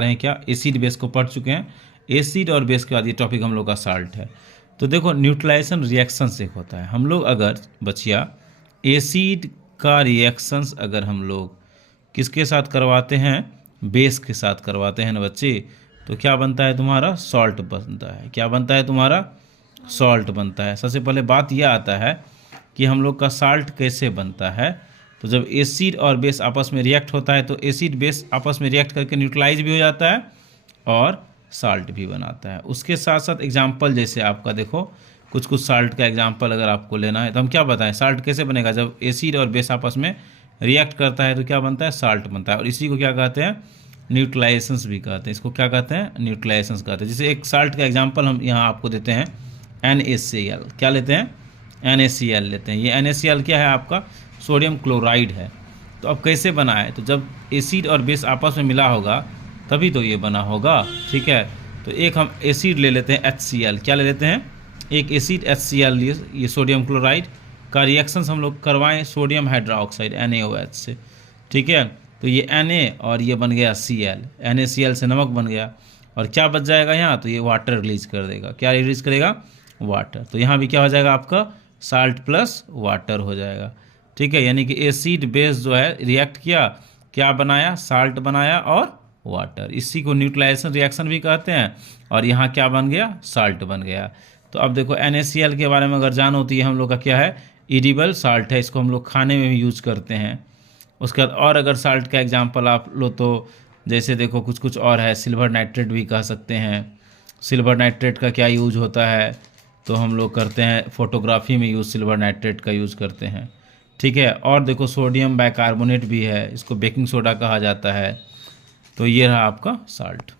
रहे हैं क्या, एसिड बेस को पढ़ चुके हैं। एसिड और बेस के बाद ये टॉपिक हम लोग का साल्ट है। तो देखो न्यूट्रलाइजेशन रिएक्शंस एक होता है, हम लोग अगर बचिया एसिड का रिएक्शंस अगर हम लोग किसके साथ करवाते हैं, बेस के साथ करवाते हैं ना बच्चे, तो क्या बनता है तुम्हारा, सॉल्ट बनता है। क्या बनता है तुम्हारा, सॉल्ट बनता है। सबसे पहले बात यह आता है कि हम लोग का साल्ट कैसे बनता है। तो जब एसिड और बेस आपस में रिएक्ट होता है तो एसिड बेस आपस में रिएक्ट करके न्यूट्रलाइज भी हो जाता है और साल्ट भी बनाता है। उसके साथ साथ एग्जाम्पल जैसे आपका देखो कुछ कुछ साल्ट का एग्जाम्पल अगर आपको लेना है तो हम क्या बताएं, साल्ट कैसे बनेगा, जब एसिड और बेस आपस में रिएक्ट करता है तो क्या बनता है, साल्ट बनता है। और इसी को क्या कहते हैं, न्यूट्रलाइजेशंस भी कहते हैं। इसको क्या कहते हैं, न्यूट्रलाइजेशंस कहते हैं। जैसे एक साल्ट का एग्जाम्पल हम यहाँ आपको देते हैं NaCl। क्या लेते हैं, NaCl लेते हैं। ये NaCl क्या है, आपका सोडियम क्लोराइड है। तो अब कैसे बना है, तो जब एसिड और बेस आपस में मिला होगा तभी तो ये बना होगा। ठीक है, तो एक हम एसिड ले लेते हैं HCl। क्या ले लेते हैं, एक एसिड HCl लिए, ये सोडियम क्लोराइड का रिएक्शंस हम लोग करवाएं सोडियम हाइड्रोक्साइड NaOH से। ठीक है, तो ये Na और ये बन गया Cl, NaCl से नमक बन गया। और क्या बच जाएगा यहाँ, तो ये वाटर रिलीज कर देगा। क्या रिलीज करेगा, वाटर। तो यहाँ भी क्या हो जाएगा आपका, साल्ट प्लस वाटर हो जाएगा। ठीक है, यानी कि एसिड बेस जो है रिएक्ट किया, क्या बनाया, साल्ट बनाया और वाटर। इसी को न्यूट्रलाइजेशन रिएक्शन भी कहते हैं। और यहाँ क्या बन गया, साल्ट बन गया। तो अब देखो NaCl के बारे में अगर जानो तो ये हम लोग का क्या है, एडिबल साल्ट है। इसको हम लोग खाने में भी यूज करते हैं। उसके बाद और अगर साल्ट का एग्जांपल आप लो तो जैसे देखो कुछ कुछ और है, सिल्वर नाइट्रेट भी कह सकते हैं। सिल्वर नाइट्रेट का क्या यूज होता है, तो हम लोग करते हैं फोटोग्राफी में यूज़, सिल्वर नाइट्रेट का यूज़ करते हैं। ठीक है, और देखो सोडियम बाइकार्बोनेट भी है, इसको बेकिंग सोडा कहा जाता है। तो ये रहा आपका साल्ट।